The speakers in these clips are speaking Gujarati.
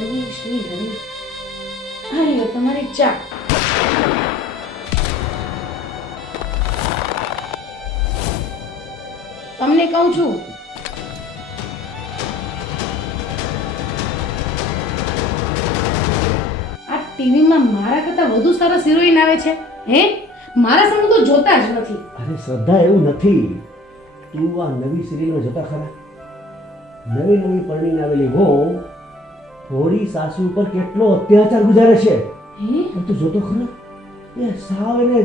હરી શ્રી હરી. આ લો તમારી ચા. તમને કહું છું, આ ટીવીમાં મારા કરતા વધુ સરસ હિરોઈન આવે છે. હે, મારા સામે તો જોતા જ નથી. અરે શ્રદ્ધા, એવું નથી. તું આ નવી સિરિયલો જોતા ખરા? નવી નવી પરણીને આવેલી વહુ થોડી સાસુ ઉપર કેટલો અત્યાચાર ગુજારે છે. હે, તું જોતો ખરો? એ સાવ એને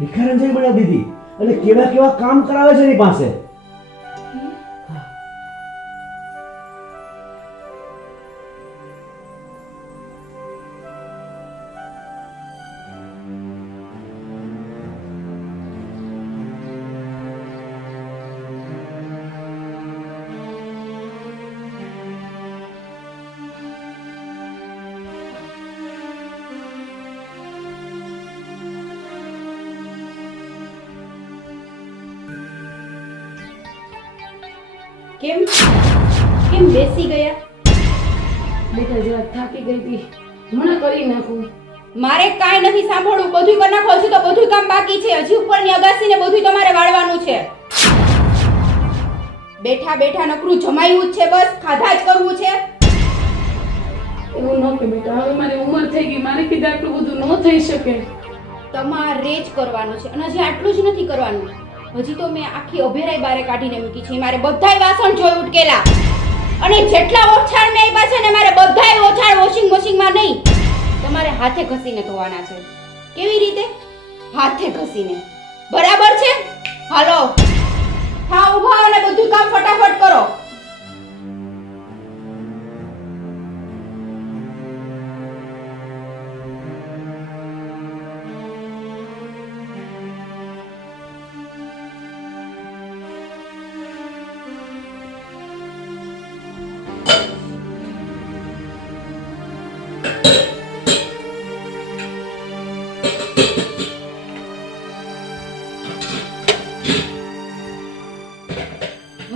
ભિખારણ જેવી બનાવી દીધી અને કેવા કેવા કામ કરાવે છે એની પાસે. કેમ કેમ બેસી ગયા? બેટા જરા થાકી ગઈ હતી, હમણાં કરી નાખું. મારે કાંઈ નથી સાંભળવું, બધું કરી નાખો. હજી તો બધું કામ બાકી છે. હજી ઉપરની અગાસી ને બધું તમારે વાળવાનું છે. બેઠા બેઠા નકરું જમાયું જ છે, બસ ખાધા જ કરવું છે. એવું ન કે બેટા, હવે મારી ઉંમર થઈ ગઈ, મારે કીધું આટલું બધું ન થઈ શકે. તમારે જ કરવાનું છે અને હજી આટલું જ નથી કરવાનું. હજી તો મેં આખી અભેરાઈ બારે કાઢીને મૂકી છે. મારે બધાય વાસણ જોઈ ઉટકેલા અને જેટલા ઓછાળ મેં આપ્યા છે ને મારે બધાય ઓછાળ વોશિંગ મશીનમાં નહીં, તમારે હાથે ઘસીને ધોવાના છે. કેવી રીતે? હાથે ઘસીને. બરાબર છે? હાલો, હા ઊભા અને બધું કામ ફટાફટ કરો.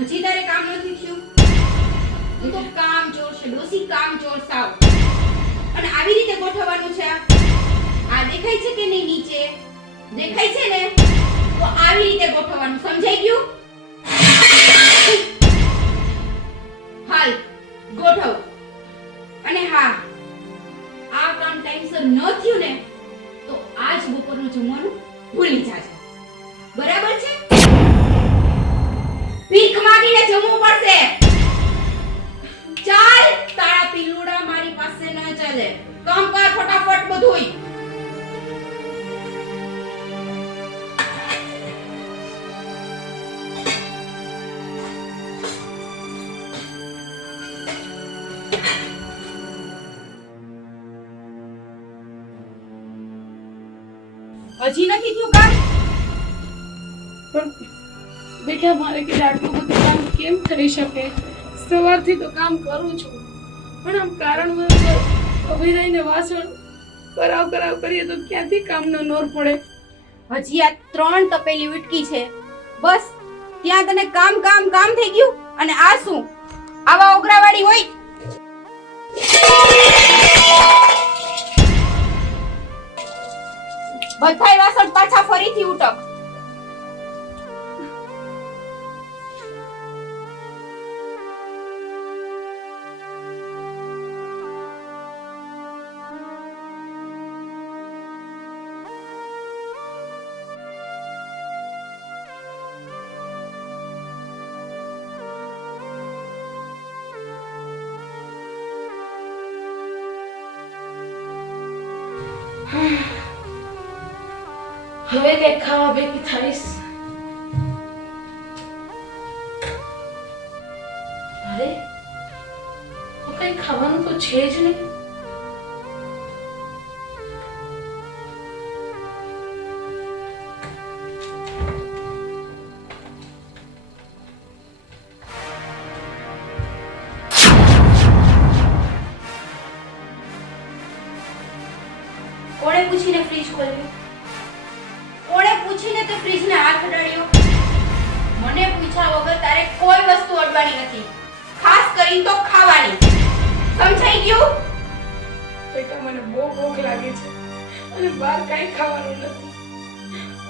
હજી તારે કામ નથી થયું? તું તો કામ ચોર છે, ડોસી કામ ચોર સાવ. અને આવી રીતે ગોઠવવાનું છે. આ દેખાય છે કે નહીં? નીચે દેખાય છે ને? તો આવી રીતે ગોઠવવાનું, સમજાઈ ગયું? હાલ ગોઠવ. અને હા, આ કામ ટાઈમસર ન થયું ને તો આજ બપોરનું જમવાનું ભૂલી જાજે. બરાબર છે? ભીખ માંગીને જમવું પડશે. ચાલ, તારા પિલુડા મારી પાસે ન ચાલે. કામ કર ફટાફટ બધુંય. હજી નથી થયું કામ? પણ બેટા, મારે કીધું આટલું બધું કામ કેમ થઈ શકે? સવારથી તો કામ કરું છું, પણ આમ કારણ વગર અભિનયને વાસણ કરાવ કરીએ તો ક્યાંથી કામનો નોર પડે? હજી આ 3 તપેલી ઉટકી છે, બસ ત્યાં તને કામ કામ કામ થઈ ગયું. અને આ શું આવા ઓગરાવાળી હોય? બધાય વાસણ પાછા ફરીથી ઉટક. હવે કઈ ખાવા ભેગી થઈશ. અરે, કઈ ખાવાનું તો છે જ નહીં. કોણે પૂછીને ફ્રીજ ખોલ્યું? કોણે પૂછીને તે ફ્રીજને હાથ અડાડ્યો? મને પૂછ્યા વગર તારે કોઈ વસ્તુ અડવાની નથી, ખાસ કરીને તો ખાવાની. સમજાઈ ગયું? બેટા મને બહુ ભૂખ લાગી છે અને બહાર કાંઈ ખાવાનું નથી.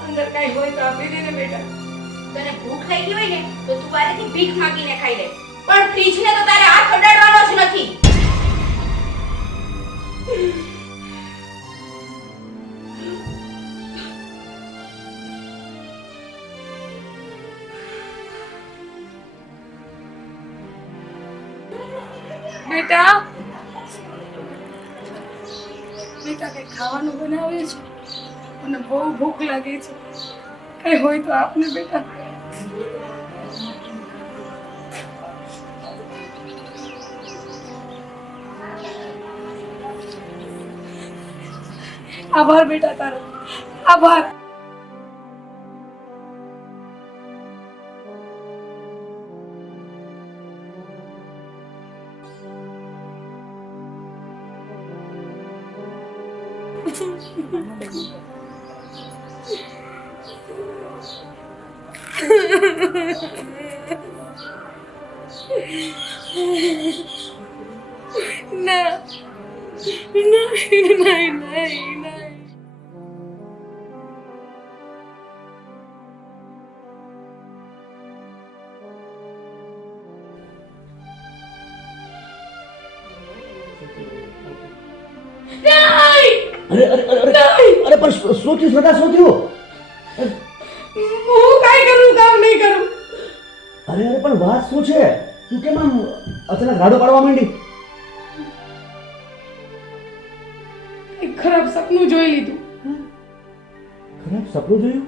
અંદર કાંઈ હોય તો આપી દે ને બેટા. તને ભૂખ લાગી હોય ને તો તું બારેથી ભીખ માંગીને ખાઈ લે, પણ ફ્રીજને તો તારે હાથ અડાડવાનો જ નથી. બેટા બેટા કંઈ ખાવાનું બનાવે છે? મને બહુ ભૂખ લાગી છે. કંઈ હોય તો આપને બેટા. આભાર બેટા તારો, આભાર. ના નહીં નહીં નહીં. અરે અરે અરે અરે પણ શું થયું શ્રદ્ધા, શું થયું? હું કાંઈ કરું કામ નહીં કરું. અરે અરે પણ વાત શું છે? તું કેમ આમ અચાનક રાડો પાડવા માંડી? એક ખરાબ સપનું જોઈ લીધું. ખરાબ સપનું જોયું?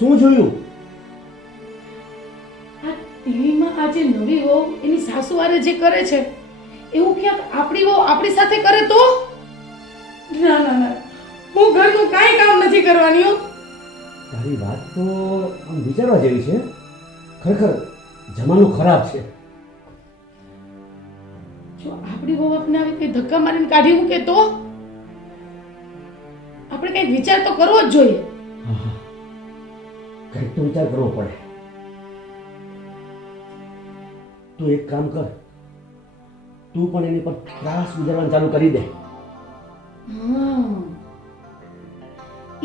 શું જોયું? આ ટીવીમાં આ જે નવી વહુ એની સાસુવારે જે કરે છે એવું ક્યાંક આપણી વહુ આપણી સાથે કરે તો? ના ના ના, હું ઘરનું કાંઈ કામ નથી કરવાની હો. તારી વાત તો આમ વિચારવા જેવી છે. ખરેખર જમાનો ખરાબ છે. જો આપણી વહુ આપણે આવી કંઈ ધક્કા મારીને કાઢી મૂકે તો? આપણે કંઈક વિચાર તો કરવો જ જોઈએ. હા હા, કંઈક તો વિચાર કરવો પડે. તું એક કામ કર, તું પણ એની પર ત્રાસ ગુજારવાનું ચાલુ કરી દે.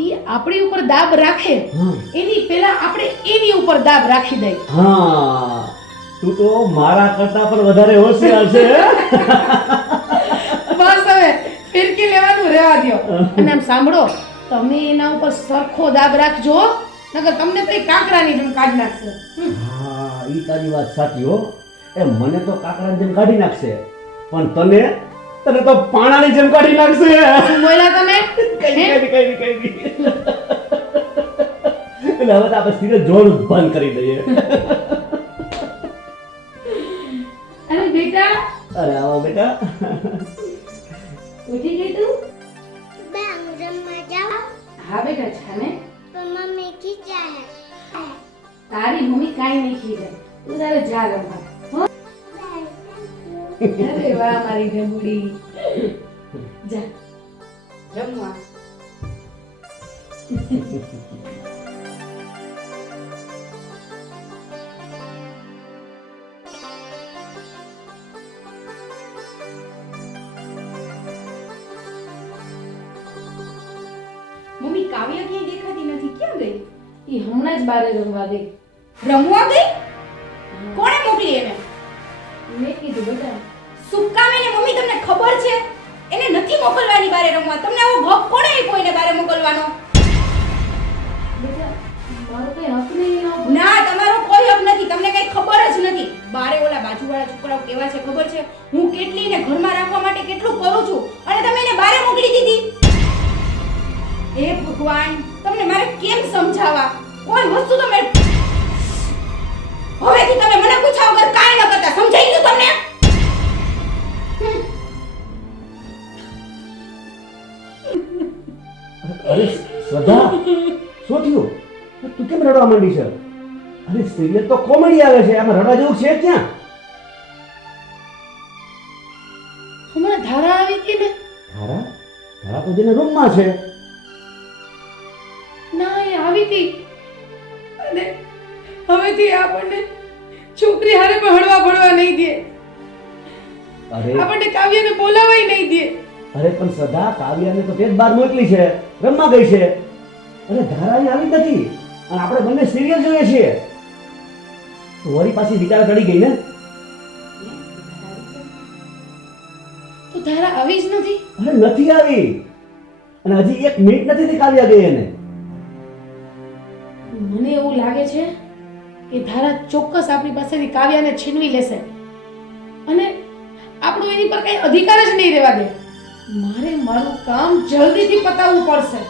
ઈ આપણી ઉપર દાબ રાખે હા એની પહેલા આપણે એની ઉપર દાબ રાખી દઈએ. હા, તું તો મારા કરતા પણ વધારે હોશિયાર છે. બસ હવે ફિરકી લેવાનું રહેવા દ્યો. અને આમ સાંભળો, તમે એના ઉપર સરખો દાબ રાખજો, નકર તમને તો એ કાંકરાની જેમ કાઢી નાખશે. હા, ઈ તારી વાત સાચી હો. એ મને તો કાકરાની જેમ કાઢી નાખશે, પણ તને તો પાણાની જેમ કાઢી નાખશે. શું બોલ્યા તમે? કઈ નહીં. એટલે હવે તો આપણે સિરિયલ જોવાનું બંધ કરી દઈએ. અરે બેટા, અરે આવો બેટા. ઉઠી ગઈ તું? બેન રમવા જાઓ હા બેટા, છાને તો મમ્મી ખીચા હે તારી મમ્મી કાંઈ નહીં ખીજાય. તું તારે જા રમવા. હો? અરે વાહ મારી ઢબુડી, જા રમવા. મમ્મી કાવ્ય ક્યાંય દેખાતી નથી, ક્યાં ગઈ? ઈ હમણાં જ બારે રમવા ગઈ. રમવા ગઈ? કોણે મોકલી એને? મેં કીધું બેટા, શું કામ એને? મમ્મી તમને ખબર છે એને નથી મોકલવાની બારે રમવા. તમને આવો હક કોણે આપ્યો એને બારે મોકલવાનો? બેટા મારો કઈ હક નહીં એના ઉપર. ના, તમારો કોઈ હક નથી. તમને કઈ ખબર જ નથી. બારે ઓલા બાજુવાળા છોકરાઓ કેવા છે ખબર છે? હું કેટલી ને ઘરમાં રાખવા માટે કેટલું કરું છું, અને તમે એને બારે મોકલી દીધી. હે ભગવાન, તમને મારે કેમ સમજાવવા? કોઈ વસ્તુ તમે હવેથી તમે મને પૂછ્યા વગર કાંઈ ન કરતા. સમજાઈ ગયું તમને? અરે શ્રદ્ધા, શું થયું? તું કેમ રડવા માંડી છે? અરે સિરિયલ તો કોમેડી આવે છે, આમાં રડવા જેવું છે ક્યાં? હમણાં ધારા આવી હતી ને? ધારા? ધારા તો જેના રૂમમાં છે. ના, એ આવી હતી. અને હવેથી આપણને છોકરી હારે પણ હળવા ભળવા નહીં દે. અરે. આપણને કાવ્યને બોલાવાય નહીં દે. અરે પણ સદા કાવ્યાને તો તે જ બહાર મોકલી છે, રમવા ગઈ છે. અને ધારા અહીં આવી જ નથી અને આપણે બંને સિરિયલ જોઈએ છીએ. તો વળી પાછી વિચાર ચડી ગઈ ને. તો ધારા આવી જ નથી. અરે નથી આવી અને હજી 1 મિનિટ નથી થઈ કાવ્યા ગઈ એને. મને એવું લાગે છે કે ધારા ચોક્કસ આપણી પાસેથી કાવ્યાને છીનવી લેશે અને આપણો એની પર કઈ અધિકાર જ નહીં રહેવા દે. મારે મારું કામ જલ્દીથી પતાવવું પડશે.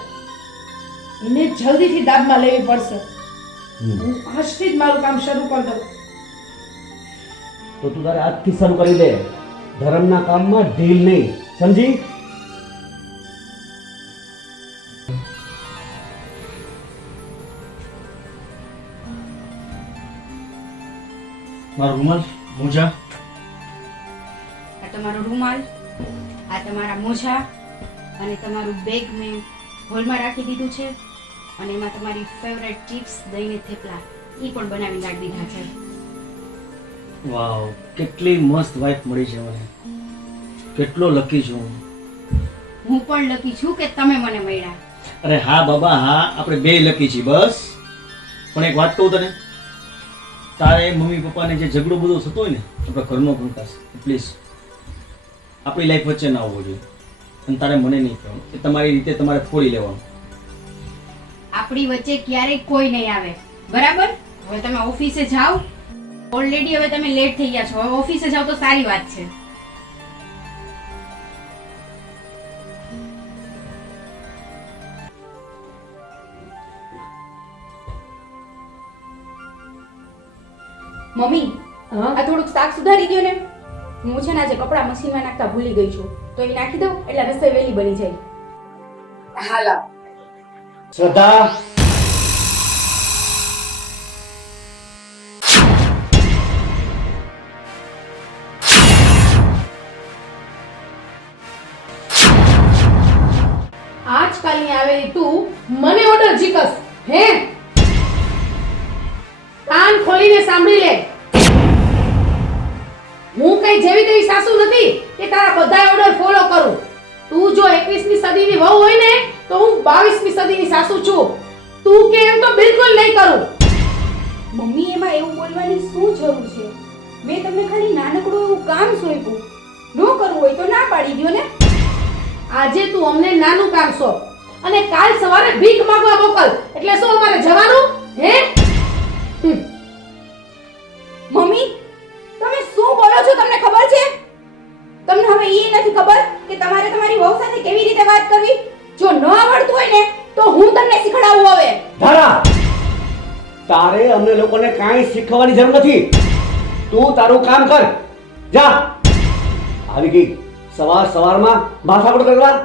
એને જલ્દીથી દાબમાં લેવી પડશે. હું આજથી જ મારું કામ શરૂ કરી દઉં. તો તું તારે આજથી શરૂ કરી દે. ધર્મના કામમાં ઢીલ નહીં, સમજી? મારો રૂમાલ, મોજા. આ તમારો રૂમાલ, આ તમારા મોજા અને તમારું બેગ મેં હોલમાં રાખી દીધું છે અને એમાં તમારી ફેવરેટ ચિપ્સ, દહીંને થેપલા એ પણ બનાવી નાખી દીધા છે. વાવ, કેટલી મસ્ત વાઈફ મળી છે મને. કેટલો લકી છું હું. હું પણ લકી છું કે તમે મને મળ્યા. અરે હા બાબા હા, આપણે બે લકી છીએ બસ. પણ એક વાત કહું તને, તારે મમ્મી પપ્પાને જે ઝઘડો બધો થતો હોય ને આપણા ઘરનો કંકાસ, પ્લીઝ આપણી લાઈફ વચ્ચે ના આવવો જોઈએ. અને તારે મને નહીં કહેવાનું, એ તમારી રીતે તમારે ફોડી લેવાનું. આપણી વચ્ચે ક્યારેય કોઈ નહીં આવે, બરાબર? હવે તમે ઓફિસે જાઓ. ઓલરેડી હવે તમે લેટ થઈ ગયા છો. હવે ઓફિસે જાઓ તો સારી વાત છે. મમ્મી, હા? આ થોડુંક શાક સુધારી દો ને. હું છે ને આજે કપડાં મશીનમાં નાખતા ભૂલી ગઈ છું, તો એ નાખી દઉં એટલે રસોઈ વહેલી બની જાય. હાલા. શ્રદ્ધા, આજકાલની આવેલી તું મને ઓર્ડર જીકસ હે? કાન ખોલીને સાંભળી લે. હું કઈ જેવી તેવી સાસુ નથી કે તારા બધા ઓર્ડર ફોલો કરું. તું જો 21મી સદીની વહુ હોય ને તો હું 22મી સદીની સાસુ છું. તું કે એમ તો બિલકુલ નહીં કરું. મમ્મી, એમાં એવું બોલવાની શું જરૂર છે? મેં તમને ખાલી નાનકડું એવું કામ સોંપ્યું. ન કરવું હોય તો ના પાડી દ્યો ને. આજે તું અમને નાનું કામ સોંપ અને કાલ સવારે ભીખ માંગવા મોકલ. એટલે શું અમારે જવાનું હે? મમ્મી, તમે શું બોલો છો તમને ખબર છે? તમને હવે એ નથી ખબર કે તમારે તમારી વહુ સાથે કેવી રીતે વાત કરવી? જો ન આવડતું હોય ને તો હું તમને શીખડાવું હવે. ધારા, તારે અમને લોકોને કાંઈ શીખવવાની જરૂર નથી. તું તારું કામ કર, જા. આવી ગઈ સવાર સવારમાં માથાકૂટ કરવા.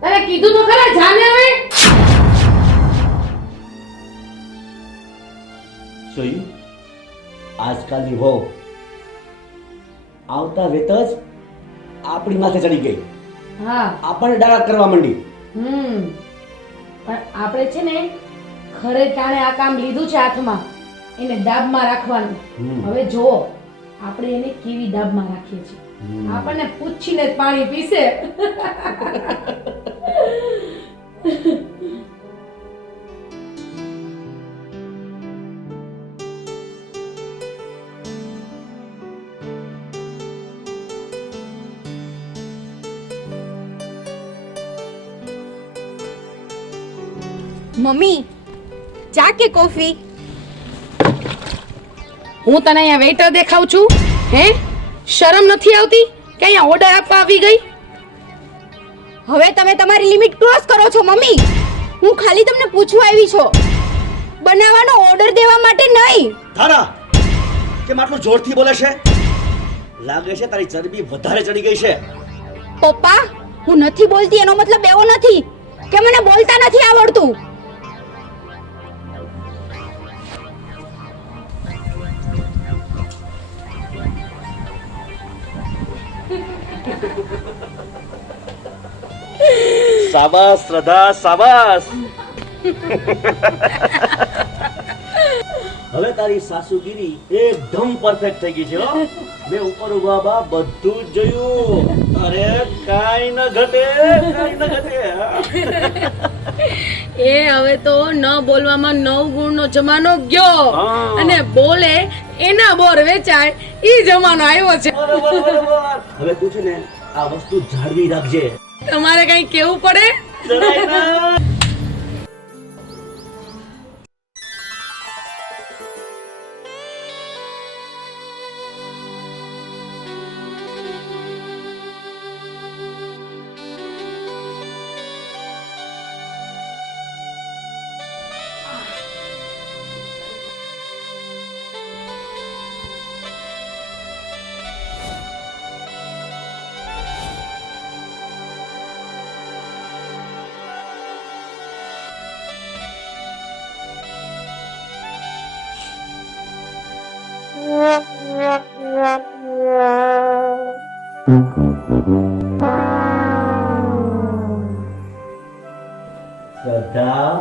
તારે કીધું તો ખરા, જાને હવે. જોયું? આજકાલની વહુ આવતા વેત જ આપણી માથે ચડી ગઈ. હા. આપણને ડાળા કરવા માંડી. પણ આપણે છે ને ખરે ટાણે આ કામ લીધું છે હાથમાં, એને દાબમાં રાખવાનું. હવે જો આપણે એને કેવી દાબમાં રાખીએ છીએ. આપણને પૂછીને જ પાણી પીશે. મમ્મી, ચા કે કોફી? હું તને અહીંયા વેઇટર દેખાઉં છું હે? શરમ નથી આવતી કે અહીંયા ઓર્ડર આપવા આવી ગઈ? હવે તમે તમારી લિમિટ ક્રોસ કરો છો મમ્મી. હું ખાલી તમને પૂછવા આવી છું, બનાવવાનો ઓર્ડર દેવા માટે નહીં. ધારા, કેમ આટલું જોરથી બોલે છે? લાગે છે તારી ચરબી વધારે ચડી ગઈ છે. પપ્પા, હું નથી બોલતી એનો મતલબ એવો નથી કે મને બોલતા નથી આવડતું. શાબાશ શ્રદ્ધા, શાબાશ. હવે તારી સાસુગીરી એકદમ પરફેક્ટ થઈ ગઈ છે હો. મેં ઉપર ઉભા બા બધું જ જોયું. અરે કાઈ ન ઘટે, કાઈ ન ઘટે. એ હવે તો ન બોલવામાં 9 ગુણનો જમાનો ગયો હા. અને બોલે એના બોર વેચાય ઈ જમાનો આવ્યો છે. બરોબર, બરોબર. હવે તું છે ને આ વસ્તુ જાળવી રાખજે. તમારે કઈ કેવું પડે? જરાય ના. શ્રદ્ધા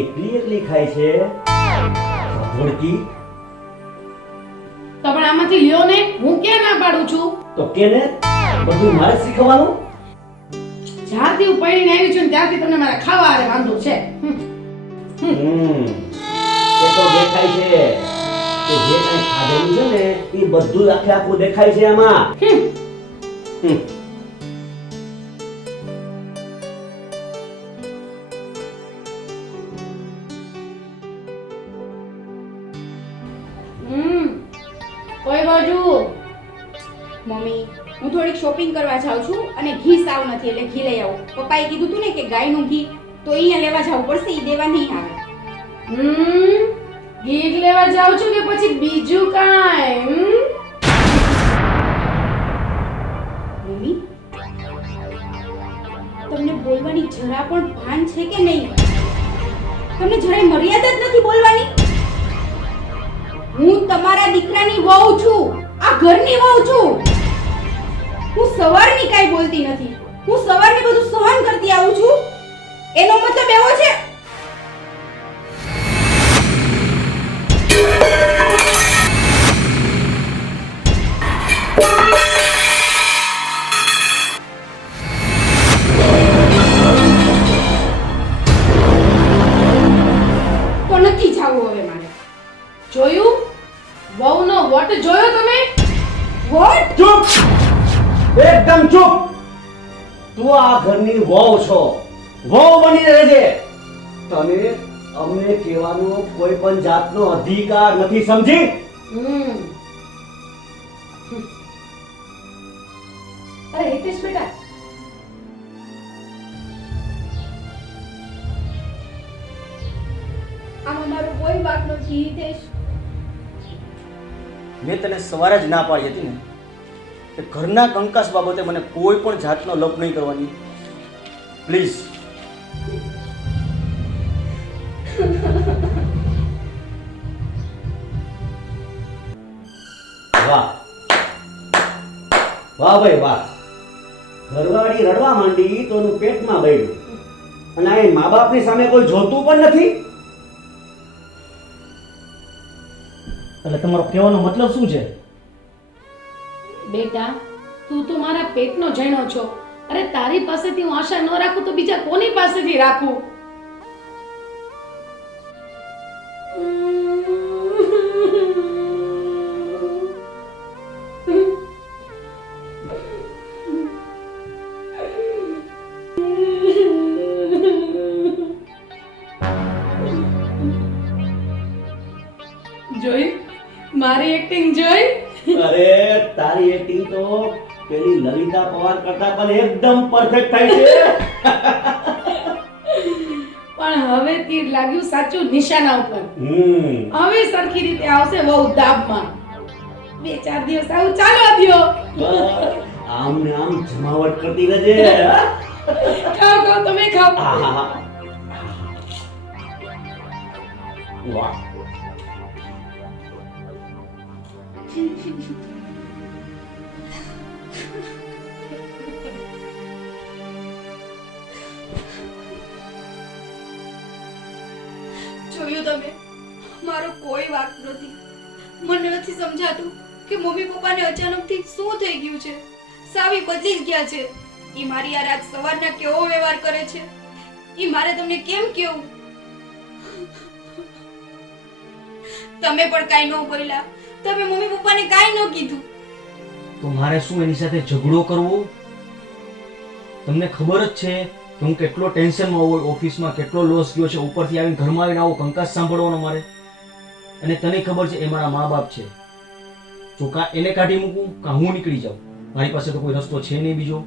એકલી એકલી ખાય છે ધોળકી. તો પણ આમાંથી લ્યો ને, હું ક્યાં ના પાડું છું? તો કેને બધું મારે જ શીખવાનું? જ્યારથી હું પૈણીને આવી છું ને ત્યારથી તમને મારા ખાવા હારે વાંધો છે. એ તો દેખાય છે કે જે કાંઈ ખાધેલું છે ને એ બધું આખે આખું દેખાય છે એમાં. કોઈ બાજુ મમ્મી હું થોડીક શોપિંગ કરવા જાઉં છું અને ઘી સાવ નથી એટલે ઘી લઈ આવું. પપ્પાએ કીધું તું ને કે ગાયનું ઘી તો અહીંયા લેવા જવું પડશે, ઈ દેવા નહીં આવે. ગીત લેવા જાઉં છું કે પછી બીજું કાંઈ? મમ્મી તમને બોલવાની જરા પણ ભાન છે કે નહીં? તમને જરાય મર્યાદા જ નથી બોલવાની? હું તમારા દીકરાની વહુ છું, આ ઘરની વહુ છું. હું સવારની કાંઈ બોલતી નથી, હું સવારની બધું સહન કરતી આવું છું. એનો મતલબ એવો છે તો નથી જાવું હવે મારે. જોયું? વહુનો વટ જોયો તમે? વોટ? ચૂપ, એકદમ ચૂપ. તું આ ઘરની વહુ છો, વહુ બની રહેજે. તને અમને કહેવાનો કોઈ પણ જાતનો અધિકાર નથી, સમજી? અરે હિતેશ બેટા, આમાં મારો કોઈ વાંક નથી હિતેશ. મેં તને સવારે જ ના પાડી હતી ને કે ઘરના કંકાસ બાબતે મને કોઈ પણ જાતનો લપ નહીં કરવાની. પ્લીઝ. વાહ વાહ ભાઈ વાહ. ઘરવાળી રડવા માંડી તો એનું પેટમાં બળ્યું અને આ મા બાપની સામે કોઈ જોતું પણ નથી. એટલે તમારો કહેવાનો મતલબ શું છે? બેટા તું તો મારા પેટનો જણો છો. અરે તારી પાસેથી હું આશા ન રાખું તો બીજા કોની પાસેથી રાખું? જોઈ મારી એક્ટિંગ જોઈ? અરે તારી એક્ટિંગ તો પેલી લલિતા પવાર કરતા પણ એકદમ પરફેક્ટ થાય છે. પણ હવે તીર લાગ્યું સાચું નિશાના ઉપર. હવે સરખી રીતે આવશે બહુ દાબમાં. 2-4 દિવસ આવું ચાલવા દ્યો. બસ આમ ને આમ જમાવટ કરતી રહેજે. ખાઓ ખાઓ તમે ખાઓ. આહા. વાહ. જોયું તમે, મારો કોઈ વાંક નથી. મને નથી સમજાતું કે મમ્મી પપ્પાને અચાનકથી શું થઈ ગયું છે. સાવી બદલી જ ગયા છે. ઈ મારી આ રાત સવારના કેવો વ્યવહાર કરે છે ઈ મારે તમને કેમ કેવું. તમે પણ કાઈ ન બોલ્યા. તમે મમ્મી પપ્પાને કાઈ ન કીધું. તો મારે શું એની સાથે ઝઘડો કરવો? તમને ખબર જ છે કે હું કેટલો ટેન્શનમાં હોય, ઓફિસમાં કેટલો લોસ ગયો છે, ઉપરથી આવીને ઘરમાં આવીને આવો કંકાસ સાંભળવાનો મારે. અને તને ખબર છે એ મારા મા બાપ છે. જો કાં એને કાઢી મૂકું કાં હું નીકળી જાઉં. મારી પાસે તો કોઈ રસ્તો છે નહીં બીજો.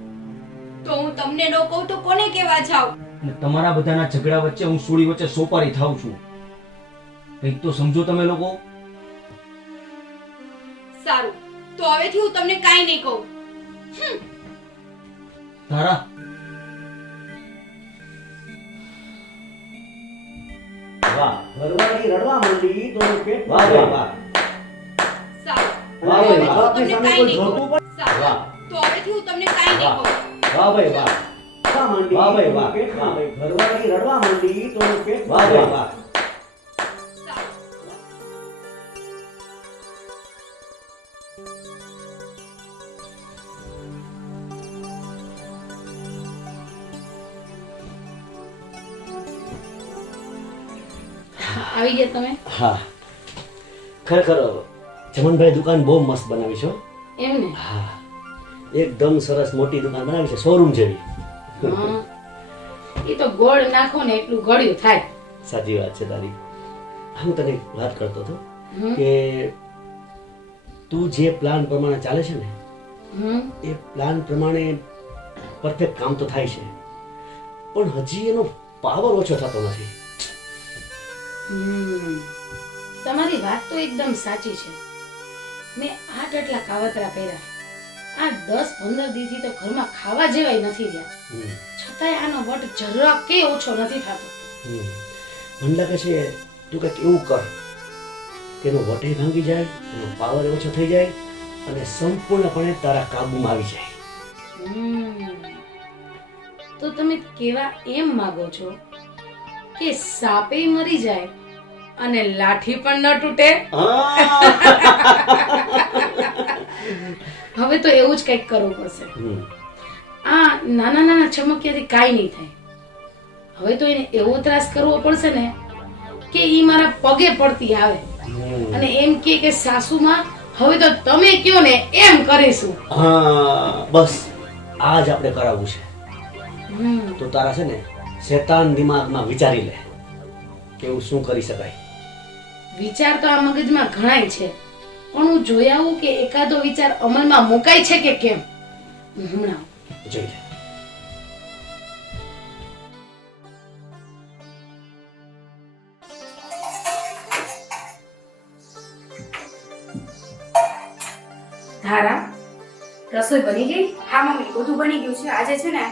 તો હું તમને ન કહું તો કોને કહેવા જાઉં? અને તમારા બધાના ઝઘડા વચ્ચે હું સુડી વચ્ચે સોપારી થાઉં છું. કંઈક તો સમજો તમે લોકો. સારું, તો હવેથી હું તમને કાઈ નહીં કહું. તારા વાહ, ઘરવાળી રડવા માંડી તો એનું પેટ વાહ વાહ વાહ. સારું, વાહ ભાઈ વાહ. તો આપની તમને સામે કાઈ કોઈ નહીં જોતું કહું. પણ સારું, વાહ. તો હવેથી હું તમને કાઈ નહીં કહું. વાહ ભાઈ વાહ. રડવા માંડી વાહ ભાઈ વાહ. તો એનું પેટ વાહ ભાઈ. ઘરવાળી રડવા માંડી તો એનું પેટ વાહ ભાઈ વાહ. સારું. આવી ગયા તમે? હા, ખરેખર ચમનભાઈ દુકાન બહુ મસ્ત બનાવી છે હો. એમ ને? હા, એકદમ સરસ મોટી દુકાન બનાવી છે, શોરૂમ જેવી. હા. એ તો ગોળ નાખો ને એટલું ગળ્યું થાય. સાચી વાત છે તારી. હું તને એક વાત કરતો હતો હમ. કે તું જે પ્લાન પ્રમાણે ચાલે છે ને હમ. એ પ્લાન પ્રમાણે પરફેક્ટ કામ તો થાય છે, પણ હજી એનો પાવર ઓછો થતો નથી. હમ. તમારી વાત તો એકદમ સાચી છે. મેં આટલા કાવતરા કર્યા. આ 10-15 દીથી તો ઘરમાં ખાવા જેવાય નથી રહ્યા. હમ. છતાંય આનો વટ જરાક કે ઓછો નથી થતો. હમ. મને લાગે છે તું કંઈક એવું કર કે એનો વટે ભાંગી જાય, એનો પાવર ઓછો થઈ જાય અને સંપૂર્ણપણે તારા કાબુમાં આવી જાય. હમ. તો તમે કેવા એમ માંગો છો કે સાપે મરી જાય અને લાઠી પણ ન તૂટે? હવે તો એવું જ કંઈક કરવું પડશે. હમ. આ નાના નાના ચમકિયાથી કાંઈ નહીં થાય. હવે તો એને એવો ત્રાસ કરવો પડશે ને કે ઈ મારા પગે પડતી આવે હમ. અને એમ કહે કે સાસુમાં હવે તો તમે કયો ને એમ કરીશું. હા, બસ આ જ આપણે કરાવવું છે. હમ. તો તારા છે ને શેતાન દિમાગમાં વિચારી લે કે એવું શું કરી શકાય. વિચાર તો આ મગજમાં ઘણાય છે, પણ હું જોઈ આવું કે એકાદો વિચાર અમલમાં મુકાય છે કે કેમ. હું હમણાં જોઈ લે. ધારા, રસોઈ બની ગઈ? હા મમ્મી, બધું બની ગયું છે. આજે છે ને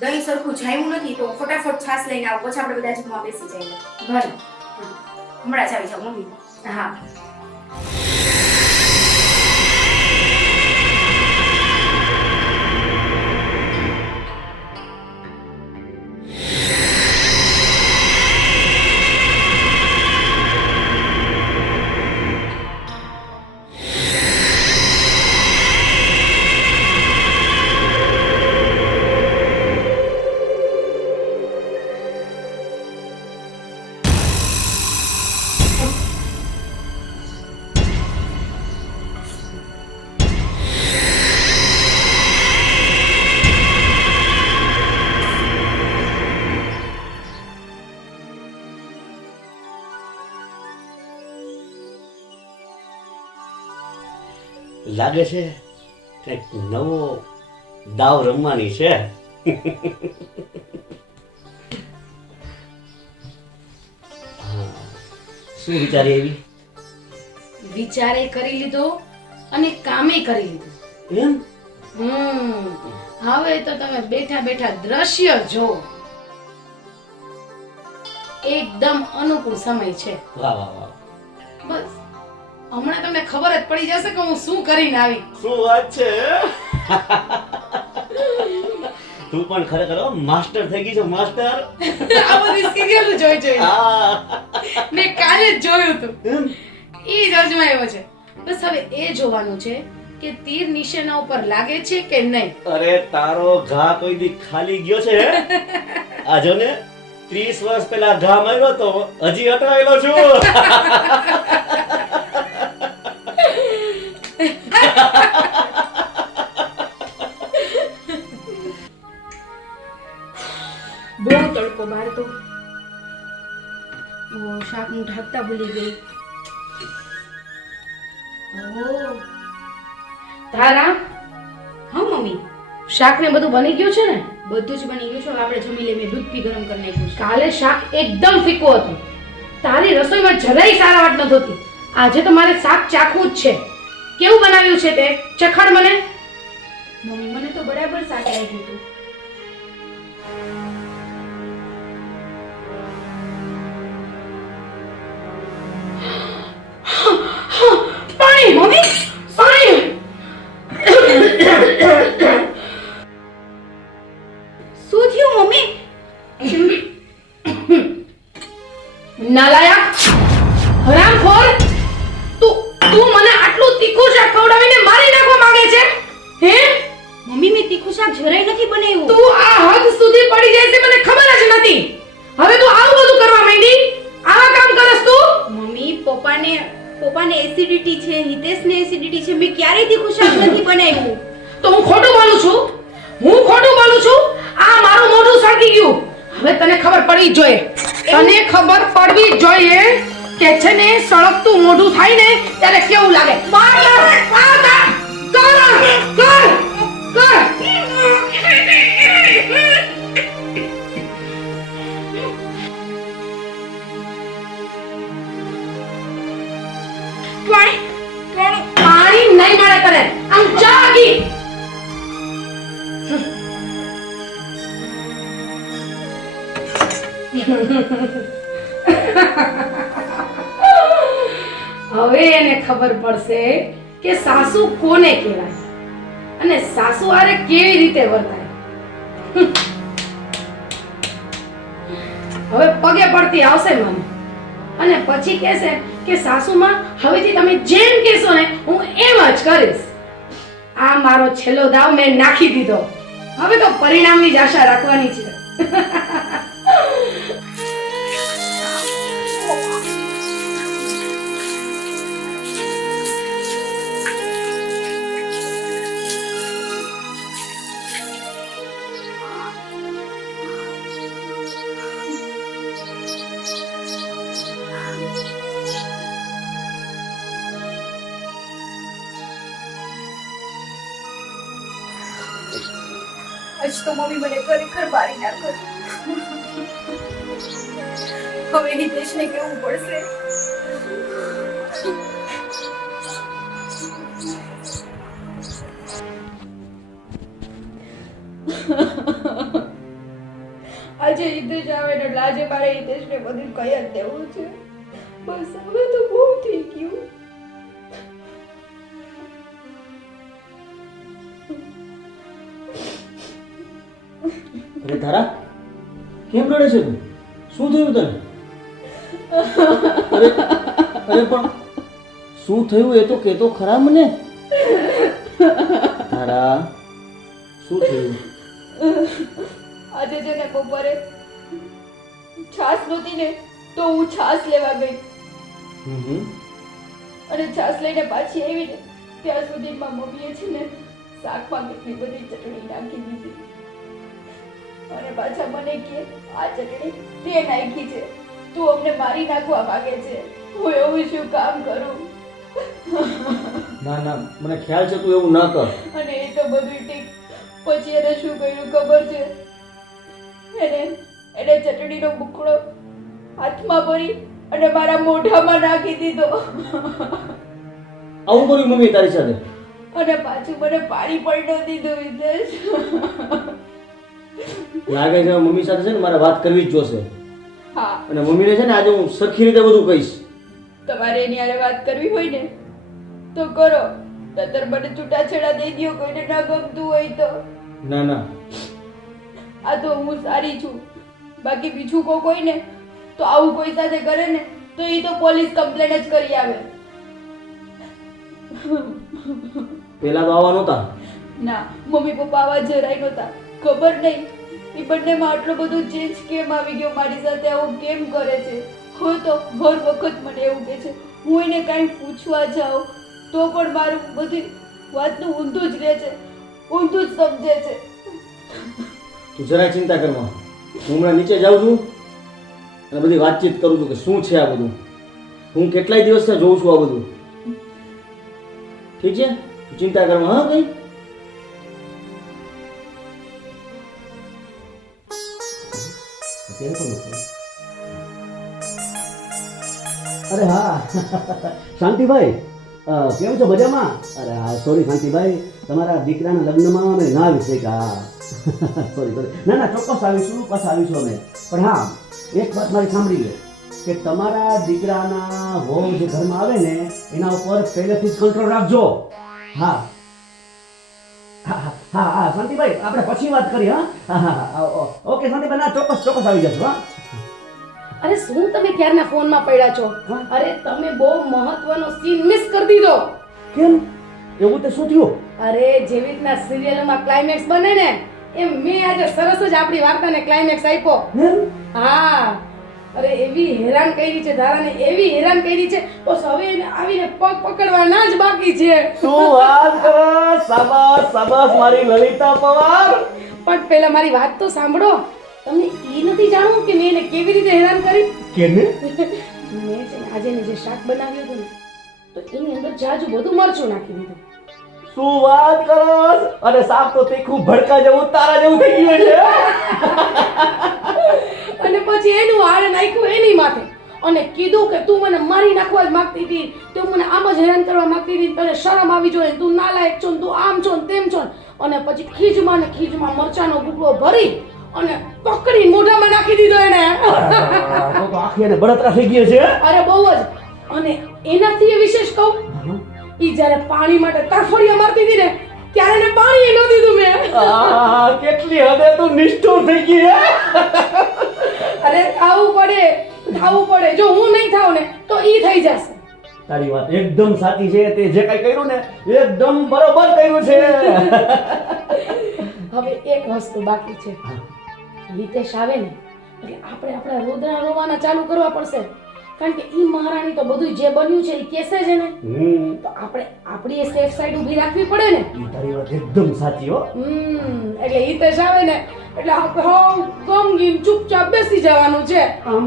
દહીં સરખું જામ્યું નથી તો ફટાફટ છાશ લઈને આવો, પછી આપણે બધા જમવા બેસી જઈએ. ભલે. હમણાં જ આવી જાઓ મમ્મી. હા. લાગે છે કંઈક નવો દાવ રમવાની છે. હા, શું વિચારી એવી? વિચારે કરી લીધો અને કામે કરી લીધું. એમ? હવે તો તમે બેઠા બેઠા દ્રશ્ય જો. એકદમ અનુકૂળ સમય છે. વાહ વાહ વાહ. બસ હમણાં તમને ખબર જ પડી જશે કે હું શું કરીને આવી. શું વાત છે? તું પણ ખરેખર માસ્ટર થઈ ગઈ છે, માસ્ટર. આ બધી સિરિયલ જોઈ હા. મેં કાલે જ જોયું હતું. એમ? ઈ જ અજમાયો છે. બસ હવે એ જોવાનું છે કે તીર નિશાના ઉપર લાગે છે કે નહીં. અરે તારો ઘા કોઈ દી ખાલી ગયો છે હે? આ જો ને 30 વર્ષ પહેલા ઘા માર્યો તો હજી અટવાયેલો છું. બહુ તડકો બહાર તો. ઓ શાકનું ઢાંકતા ભૂલી ગઈ. ઓ તારા હા મમ્મી, શાક ને બધું બની ગયું છે ને? બધું જ બની ગયું છે. હવે આપણે જમી લઈએ. મેં દૂધ પી ગરમ કરી નાખ્યું છે. કાલે શાક એકદમ ફીકું હતું. તારી રસોઈમાં જરાય સારા વાત નથી હોતી. આજે તો મારે શાક ચાખવું જ છે. કેવું બનાવ્યું છે તે ચખાડ મને. મમ્મી મને તો બરાબર શાક લાગ્યું હતું. પાણી મમ્મી, પાણી. શું થયું મમ્મી? નાલાયક, હરામખોર, તું મને આટલું તીખું શાક ખવડાવીને મારી નાખવા માંગે છે હે? મમ્મી મેં તીખું શાક જરાય નથી બનાવ્યું. તું આ હદ સુધી પડી જાય છે મને ખબર જ નથી. હવે તું આવું બધું કરવા માંડી? આવા કામ કરસ તું? મમ્મી પપ્પાને એસિડિટી છે, હિતેશને એસિડિટી છે. મેં ક્યારેય તીખું શાક નથી બનાવ્યું. તો હું ખોટું બોલું છું? હું ખોટું બોલું છું? આ મારું મોઢું સળગી ગયું. હવે તને ખબર પડી જ જોઈએ. તને ખબર પડવી જ જોઈએ કે છે ને સળગતું મોઢું થાય ને ત્યારે કેવું લાગે. માર કર, કર. પાણી નહીં મળે તને. આમ જાગી. હવે એને ખબર પડશે કે સાસુ કોને કહેવાય અને સાસુ આરે કેવી રીતે વર્તાય. હવે પગે પડતી આવશે મને અને પછી કહેશે કે સાસુમાં હવેથી તમે જેમ કહેશો ને હું એમ જ કરીશ. આ મારો છેલ્લો દાવ મેં નાખી દીધો. હવે તો પરિણામની જ આશા રાખવાની છે. આજ તો મમ્મી મને ખરેખર મારી નાખે. હવે હિતેશને કેવું પડશે. આજે હિતેશ આવે ને એટલે આજે મારે હિતેશને બધું કહી જ દેવું છે. બસ હવે તો બહુ થઈ ગયું. અરે તારા, કેમ રડે છે તું? શું થયું તને? અરે પણ શું થયું એ તો કહેતો ખરા મને. તારા, શું થયું? આજે છે ને બપોરે છાસ નહોતી ને તો હું છાસ લેવા ગઈ અને છાસ લઈને પાછી આવી ને ત્યાં સુધીમાં મમ્મીએ છે ને શાકમાં કેટલી બધી ચટણી નાખી દીધી અને પાછા મને કે આ ચટણી તે નાખી છે, તું અમને મારી નાખવા માંગે છે. હું એવું શું કામ કરું? ના ના, મને ખ્યાલ છે તું એવું ના કર. અને એ તો બધું ઠીક. પછી એને શું કર્યું ખબર છે? એને ચટણીનો બુકડો હાથમાં ભરી અને મારા મોઢામાં નાખી દીધો આવું કર્યું મમ્મી તારી સાથે? અને પાછું મને પાણી પણ ન દીધું. વિદેશ લાગે છે મમ્મી સાથે છે ને મારે વાત કરવી જ જોશે. હા, અને મમ્મીને છે ને આજે હું સરખી રીતે બધું કહીશ. તમારે એની હારે વાત કરવી હોય ને તો કરો, નતર મને છૂટાછેડા દઈ દો કોઈને ના ગમતું હોય તો. ના ના, આ તો હું સારી છું, બાકી બીજું કોઈ ને તો આવું કોઈ સાથે કરે ને તો એ તો પોલીસ કમ્પ્લેન જ કરી આવે. પેલા તો આવા નહોતા. ના, મમ્મી પપ્પા આવા જરાય નહોતા. ખબર નહીં એ બંનેમાં આટલો બધો ચેન્જ કેમ આવી ગયો, મારી સાથે આવું કેમ કરે છે. હું તો હર વખત મને એવું કહે છે, હું એને કાંઈ પૂછવા જાઉં તો પણ મારું બધી વાતનું ઊંધું જ રહે છે, ઊંધું જ સમજે છે. તું જરાય ચિંતા કરવા. હું હમણાં નીચે જાઉં છું અને બધી વાતચીત કરું છું કે શું છે આ બધું. હું કેટલાય દિવસથી જોઉં છું આ બધું. ઠીક છે, તું ચિંતા કરવા. હા કઈ અરે હા શાંતિભાઈ, કેમ છો? મજામાં? અરે હા, સોરી શાંતિભાઈ, તમારા દીકરાના લગ્નમાં અમે ના આવી શક્યા. સોરી. ના ચોક્કસ આવીશું, આવીશું અમે. પણ હા, એક વાત મારી સાંભળી લે કે તમારા દીકરાના વહુ જે ઘરમાં આવે ને એના ઉપર પહેલેથી જ કંટ્રોલ રાખજો. હા શાંતિભાઈ, આપણે પછી વાત કરીએ. હા ઓકે શાંતિભાઈ, ના ચોક્કસ આવી જશો. હા અરે શું તમે ક્યારના ફોનમાં પડ્યા છો? અરે તમે બહુ મહત્વનો સીન મિસ કરી દીધો. કેમ? એવું તે શું થયું? અરે જેવી રીતના સિરિયલમાં ક્લાઇમેક્સ બને ને એમ મેં આજે સરસ જ આપણી વાર્તાને ક્લાઇમેક્સ આપ્યો. હા, અરે એવી હેરાન કરી છે ધારાને, એવી હેરાન કરી છે તો હવે એને આવીને પગ પકડવાના જ બાકી છે. શું વાત કરો! શાબાશ મારી લલિતા પવાર. પણ પહેલા મારી વાત તો સાંભળો. તમને એ નથી જાણવું કે મેં એને કેવી રીતે હેરાન કરી? કેને? મેં છે ને આજે ને જે શાક બનાવ્યું હતું ને તો એની અંદર જાજુ બધું મરચું નાખી દીધું. શું વાત કરો! અને શાક તો તીખું ભડકા જેવું તારા જેવું થઈ ગયું છે. અને પછી એનું હારે નાખ્યું એની માથે અને કીધું કે તું મને મારી નાખવા જ માંગતી હતી, તું મને આમ જ હેરાન કરવા માંગતી હતી, તને શરમ આવી જોઈએ, તું નાલાયક છો, તું આમ છો ને તેમ છો. અને પછી ખીજમાં મરચાનો ભૂકો ભરી અને પકડી મોઢામાં નાખી દીધો એને. તો આખી એને બળતરા થઈ ગઈ છે. અરે બહુ જ. અને એનાથી વિશેષ કહું, ઈ જ્યારે પાણી માટે તરફડિયા મારતી હતી ને ત્યારે એને પાણી ન દીધું મેં. કેટલી હદે તું નિષ્ઠુર થઈ ગઈ હે. અરે થાવું પડે. જો હું નહીં થાવ ને તો ઈ થઈ જશે. તારી વાત એકદમ સાચી છે. તે જે કઈ કર્યું ને એકદમ બરોબર કર્યું છે. હવે એક વસ્તુ બાકી છે. હિતેશ આવે ને એટલે આપણે આપણા રોદણા રોવાના ચાલુ કરવા પડશે, કારણ કે ઈ મહારાણી તો બધું જે બન્યું છે એ કેસે છે ને, તો આપણે આપણી સેફ સાઈડ ઊભી રાખવી પડે ને. તારી વાત એકદમ સાચી હો. એટલે હિતેશ આવે ને એટલે આપણે હો ગમગીન ચૂપચાપ બેસી જવાનું છે. આમ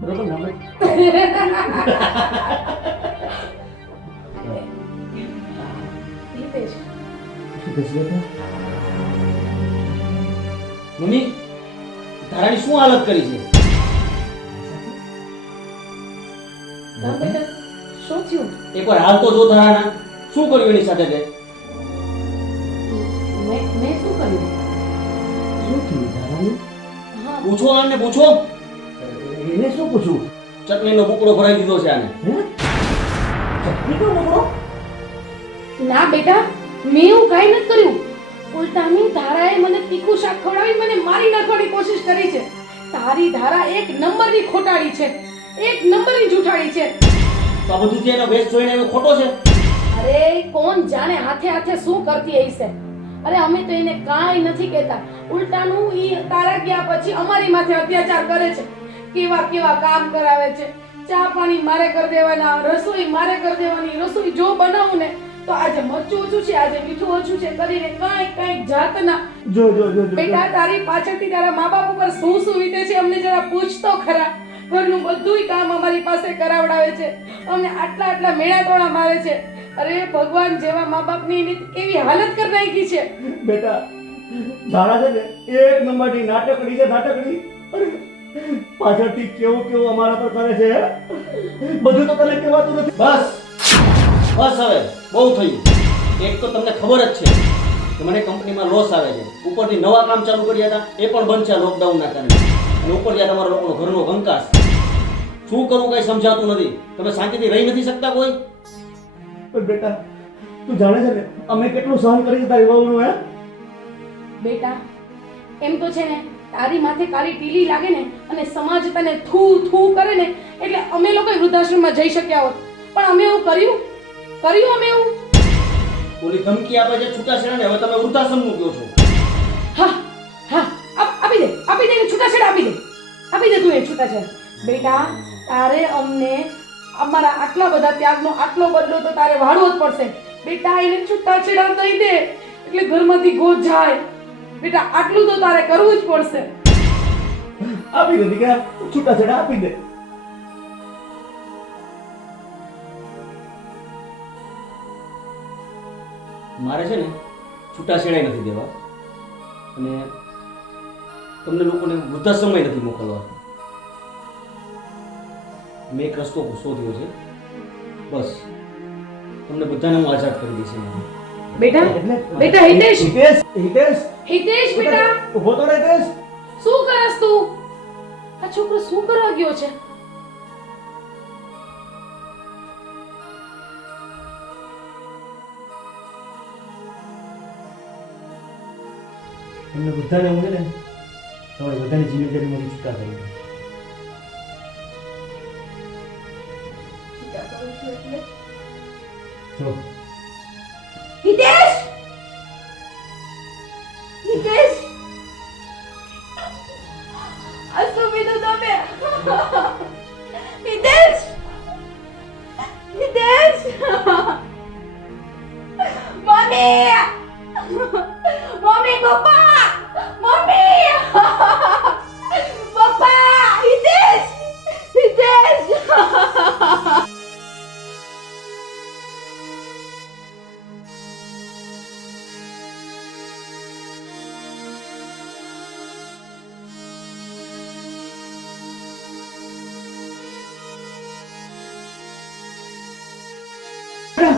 બરોબર ને આપણે? હિતેશ મમ્મી, ધારાની શું હાલત કરી છે? હા બેટા, શું થયું? એકવાર હાલ તો જો ધારાના શું કર્યું એની સાથે તે. મેં શું કર્યું? શું થયું ધારાને? હા, પૂછો આને, પૂછો. એને શું પૂછું? ચટણીનો બુકડો ભરાઈ દીધો છે આને. હે? ચટણીનો બકરો? ના બેટા, મેં એવું કાંઈ નથી કર્યું. ઉલટાની ધારાએ મને તીખું શાક ખવડાવી મને મારી નાખવાની કોશિશ કરી છે. તારી ધારા એક નંબરની ખોટાડી છે, એક નંબરની જૂઠાડી છે. તો આ બધું એનો વેશ જોઈને એનો ખોટો છે. અરે કોણ જાણે હાથે હાથે શું કરતી હશે. અરે અમે તો એને કાંઈ નથી કહેતા, ઉલટાનું ઈ તારા ગયા પછી અમારી માથે અત્યાચાર કરે છે. કેવા કામ કરાવે છે. ચા પાણી મારે કરી દેવાના, રસોઈ મારે કરી દેવાની. રસોઈ જો બનાવું ને તો આજે મરચું ઓછું છે, આજે મીઠું ઓછું છે કરીને કાંઈક જાતના. જો બેટા, તારી પાછળથી તારા મા બાપ ઉપર શું વીતે છે અમને જરા પૂછ તો ખરા. ઘરનું બધુંય કામ અમારી પાસે કરાવડાવે છે, અમને આટલા મેણા તોડા મારે છે. અરે ભગવાન જેવા મા બાપની એની કેવી હાલત કરી નાખી છે. બેટા, ધારા છે ને એક નંબરની નાટકડી છે, નાટકડી. અરે પાછળથી કેવું અમારા પર કરે છે. બધું તો તને કહેવાતું નથી. બસ હવે બહુ થયું. એક તો તમને ખબર જ છે કે મને કંપનીમાં લોસ આવે છે, ઉપરથી નવા કામ ચાલુ કર્યા હતા એ પણ બંધ છે લોકડાઉનના કારણે, અને ઉપર ત્યાં તમારા લોકોનો ઘરનો કંકાસ. શું કરવું કઈ સમજાતું નથી. તમે શાંતિથી રહી નથી શકતા કોઈ? પણ બેટા, તું જાણે છે ને અમે કેટલું સહન કરી છે તારી વહુનું. હે બેટા, એમ તો છે ને તારી માથે કાળી ટીલી લાગે ને અને સમાજ તને થૂ કરે ને એટલે અમે લોકો વૃદ્ધાશ્રમમાં જઈ શક્યા હોત. પણ અમે એવું કર્યું અમે એવું? ઓલી ધમકી આપે છે છૂટાછેડા ને હવે તમે વૃદ્ધાશ્રમનું કહો છો. હા હા આપી દે છૂટાછેડા આપી દે તું એ છૂટાછેડા. બેટા તારે અમને અમારા આટલા બધા ત્યાગનો આટલો બદલો તો તારે વાળવો જ પડશે. બેટા એને છૂટાછેડા દઈ દે એટલે ઘરમાંથી ગોત જાય. બેટા આટલું તો તારે કરવું જ પડશે. આપી દે દીકરા, છૂટાછેડા આપી દે. મારે છે ને છૂટાછેડાય નથી દેવા અને તમને લોકોને વૃદ્ધાશ્રમમાં નથી મોકલવા. મેં એક રસ્તો શોધ્યો છે. બસ તમને બધાને હું આઝાદ કરી દઈશ. બેટા હિતેશ હિતેશ બેટા ઉભો તો રે હિતેશ. શું કરસ તું? આ છોકરો શું કરવા ગયો છે? તમને બધાને હું છે ને તમારી બધાની જિમ્મેદારી માંથી છૂટા કરું છું. જો હિતેશ આ શું કીધું તમે? હિતેશ મમ્મી પપ્પા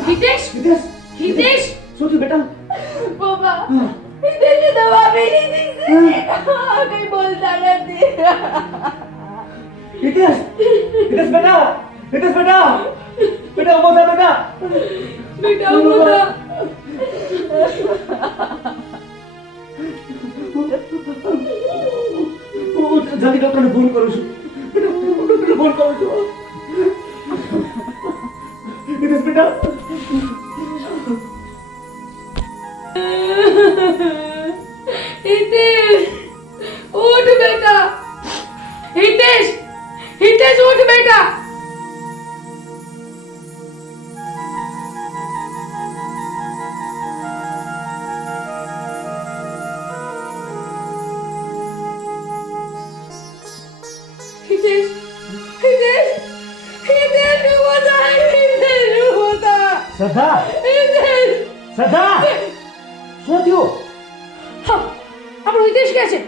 હિતેશ હિતેશ શું થયું બેટા? પપ્પા હિતેશે દવા પી લીધી છે. કઈ બોલતા નથી. હિતેશ બેટા ઉભો થા બેટા. બેટા ઉભો થા. હું જલ્દી ડોક્ટરને ફોન કરું છું. ડોક્ટરને ફોન કરું છું. હિતેશ બેટા. હિતેશ ઉઠ બેટા. હિતેશ ઉઠ બેટા. હિતેશ ઉભો થા. હિતેશ ઉભો થા. સદા હિતેશ શું થયું? આપણો હિતેશ ક્યાં છે?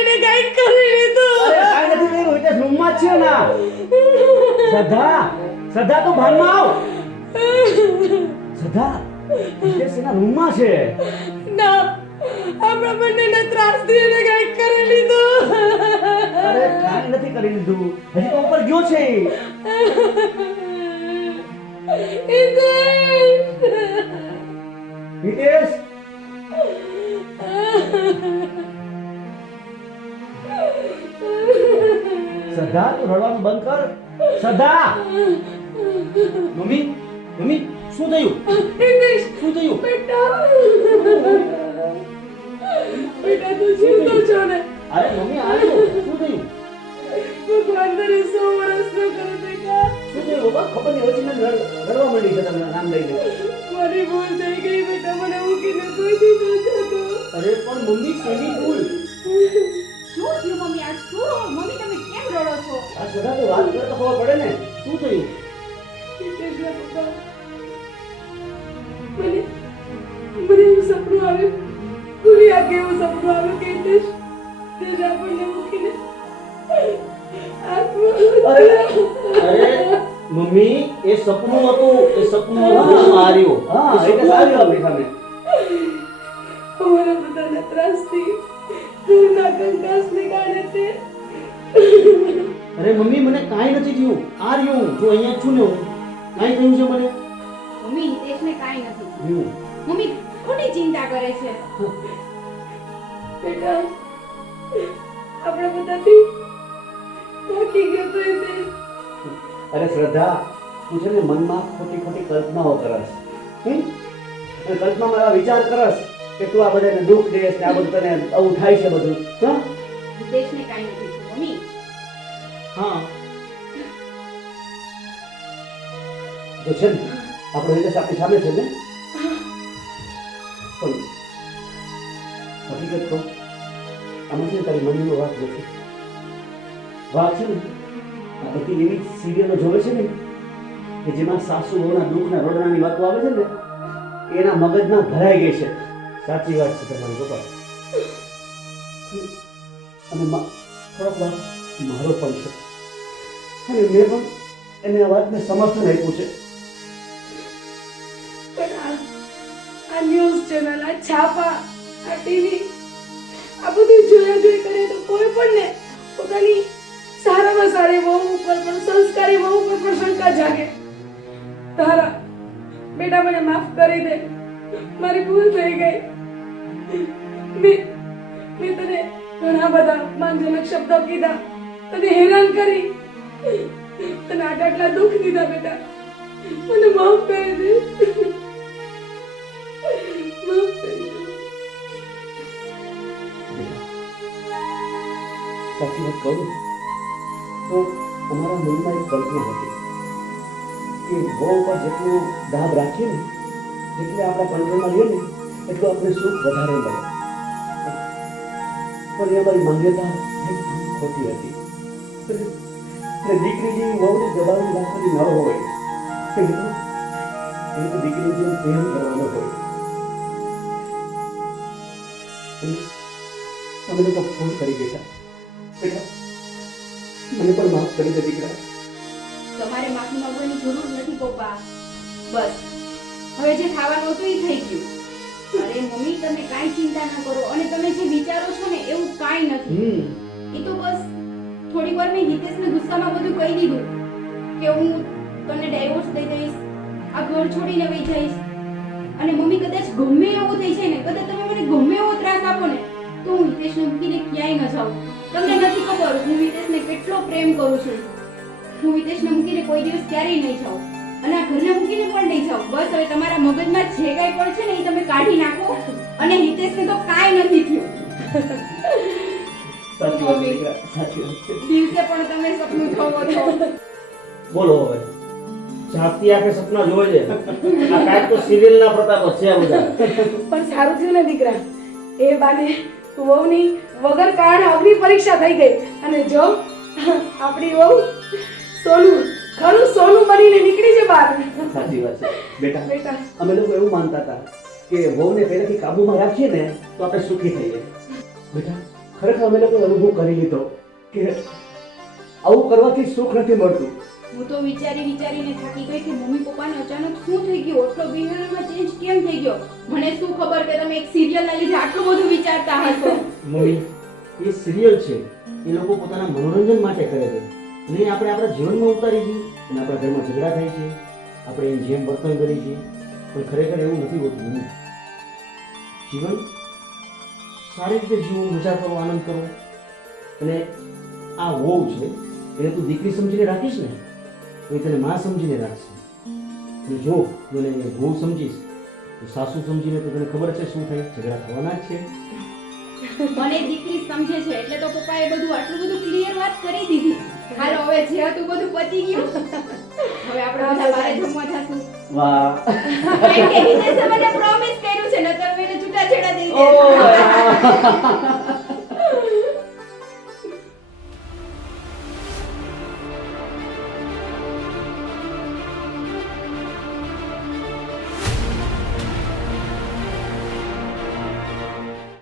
એને કાંઈક કરી લીધું. અરે કાંઈ નથી કર્યું. હિતેશ રૂમમાં જ છે ને. સદા તું ભાનમાં આવ. સદા હિતેશ એના રૂમમાં છે. ના આપણા બંનેના ત્રાસથી એને કાંઈક કરી લીધું. અરે કાંઈ નથી કરી લીધું. હજી તો ઉપર ગયો છે. હિતેશ સદા તું રડવાનું બંધ કર. સદા મમ્મી શું થયું? બેટા તું જીવતો છો ને? અરે મમ્મી આ શું થયું? ભગવાન તને 100 વર્ષનો કરે બેટા. શું થયું બાબા? ખબર નહીં વચ્ચે રડવા માંડી છે તમને નામ લઈને. મારી ભૂલ થઈ ગઈ બેટા. મને મૂકીને કોઈથી ન જતો. અરે પણ મમ્મી શેની ભૂલ? શું થયું મમ્મી? આ શું? મમ્મી તમે કેમ રડો છો? આ સદા તો વાત કરે તો ખબર પડે ને. શું થયું? હિતેશના પપ્પા મને એવું સપનું આવ્યું. ભૂલ્યા કે એવું સપનું આવ્યું કે હિતેશ આપણને મૂકીને અરે મમ્મી એ સપનું હતું. એ સપનું માર્યો. હા એટલે સારી આપણી સામે. અમારા બધાના ત્રાસથી ઘરના કંકાસને કારણે તે અરે મમ્મી મને કાંઈ નથી થયું. આ રહ્યો હું જો અહીંયા જ છું ને હું. કાંઈ થયું છે મને? મમ્મી હિતેશને કાંઈ નથી. મમ્મી ખોટી ચિંતા કરે છે. બેટા આપણા બધાથી થાકી ગયો તો હિતેશ. અરે શ્રદ્ધા, તું છે ને મનમાં ખોટી ખોટી કલ્પનાઓ કરસ. અને કલ્પનામાં એવા વિચાર કરસ કે તું આ બધાને દુઃખ દેશ ને આ બધું તને આવું થાય છે બધું. હા હિતેશને કાંઈ નથી થયું, મમ્મી. હા તો છે ને આપણો હિતેશ આપણી સામે છે ને. પણ હકીકત કહું, આમાં છે ને તારી મમ્મીનો વાંક નથી. વાંક છે ને આ બધી એવી સિરિયલો જોવે છે ને કે જેમાં સાસુ વહુના દુઃખના રોદણાની વાતો આવે છે ને એના મગજમાં ભરાઈ ગઈ છે. સાચી વાત છે તમારી પપ્પા. અને થોડોક વાત મારો પણ છે અને મેં પણ એને આ વાતને સમર્થન આપ્યું છે. પણ આ ન્યૂઝ ચેનલ, આ છાપા, આ ટીવી, આ બધું જોયા જોઈ કરે તો કોઈ પણ ને પોતાની સારામાં સારી વહુ ઉપર પણ, સંસ્કારી વહુ ઉપર પણ શંકા જાગે. તારા બેટા મને માફ કરી દે, મારી ભૂલ થઈ ગઈ. મેં તને ઘણા બધા અપમાનજનક શબ્દો કીધા, તને હેરાન કરી, તને આટલા દુઃખ દીધા. બેટા મને માફ કરી દે, માફ કરી દે. સાચી વાત કહું તો અમારા મનમાં એક કલ્પના હતી કે વહુ પર જેટલું દાબ રાખીએ ને, જેટલે આપણા કંટ્રોલમાં લઈએ ને એટલું આપણે સુખ વધારે મળે. પણ એ અમારી માન્યતા એકદમ ખોટી હતી. એટલે દીકરી જેવી વહુને જબાની રાખવાની ન હોય, એને તો દીકરી જેવું પ્રેમ કરવાનો હોય. અમે લોકો ફોન કરી બેઠા, બેટા મને પણ માફ કરી દે દીકરા. તમારે માફી માંગવાની જરૂર નથી પપ્પા. બસ હવે જે થવાનું હતું એ થઈ ગયું. અરે મમ્મી, તમે કાંઈ ચિંતા ના કરો અને તમે જે વિચારો છો ને એવું કાંઈ નથી. એ તો બસ થોડીક વાર મેં હિતેશને ગુસ્સામાં બધું કહી દીધું કે હું તને ડાયવોર્સ દઈ દઈશ, આ ઘર છોડીને વહી જઈશ. અને મમ્મી કદાચ ગમે એવું થઈ જાય ને, કદાચ તમે મને ગમે એવો ત્રાસ આપો ને, તો હું હિતેશને મૂકીને ક્યાંય ન જાઉં. તમને નથી ખબર હું હિતેશને કેટલો પ્રેમ કરું છું. હું હિતેશને મૂકીને કોઈ દિવસ ક્યારેય નહીં જાઉં અને આ ઘરને મૂકીને પણ નહીં જાઉં. બસ હવે તમારા મગજમાં જે કાંઈ પણ છે ને એ તમે કાઢી નાખો. અને હિતેશને તો કાંઈ નથી થયું. સાચી વાત દીકરા, સાચી વાત છે. દિવસે પણ તમે સપનું જોવો છો. બોલો હવે જાગતી આંખે સપના જોવે છે. આ કાંઈક તો સિરિયલના પ્રતાપ જ છે આ બધા. પણ સારું થયું ને દીકરા, એ બાને વહુની વગર કારણે અગ્નિ પરીક્ષા થઈ ગઈ. અને જો આપણી વહુ સોનું, ખરું સોનું બનીને નીકળી છે બહાર. સાચી વાત છે બેટા. બેટા અમે લોકો એવું માનતા હતા કે વહુને પહેલાથી કાબુમાં રાખીએ ને તો આપણે સુખી થઈએ. બેટા ખરેખર અમે લોકો અનુભવ કરી લીધો કે આવું કરવાથી સુખ નથી મળતું. હું તો વિચારીને થાકી ગઈ કે મમ્મી પપ્પાને અચાનક શું થઈ ગયું, આટલો બિહેવિયરમાં ચેન્જ કેમ થઈ ગયો. મને શું ખબર કે તમે એક સિરિયલના લીધે આટલું બધું વિચારતા હશો. મમ્મી, એ સિરિયલ છે, એ લોકો પોતાના મનોરંજન માટે કરે છે અને આપણે આપણા જીવનમાં ઉતારી છીએ અને આપણા ઘરમાં ઝઘડા થાય છે, આપણે એની જેમ વર્તન કરીએ છીએ. પણ ખરેખર એવું નથી હોતું. મમ્મી, જીવન સારી રીતે જીવો, મજા કરો, આનંદ કરો. અને આ વહુ છે એને તું દીકરી સમજીને રાખીશ ને તો એ તને માં સમજીને રાખશે. અને જો મને વહુ સમજીશ તો સાસુ સમજીને તો તને ખબર છે શું થાય, ઝઘડા થવાના જ છે. મને દીકરી સમજે છે એટલે તો પપ્પાએ બધું આટલું બધું ક્લિયર વાત કરી દીધી. હાલો હવે જે હતું બધું પતી ગયું. હવે આપણે બધા બારે જમવા જાશું. વાહ. કેમ કે હિતેશે મને પ્રોમિસ કર્યું છે, નતર મેં એને છૂટાછેડા દઈ ઓહ, દે. વાહ.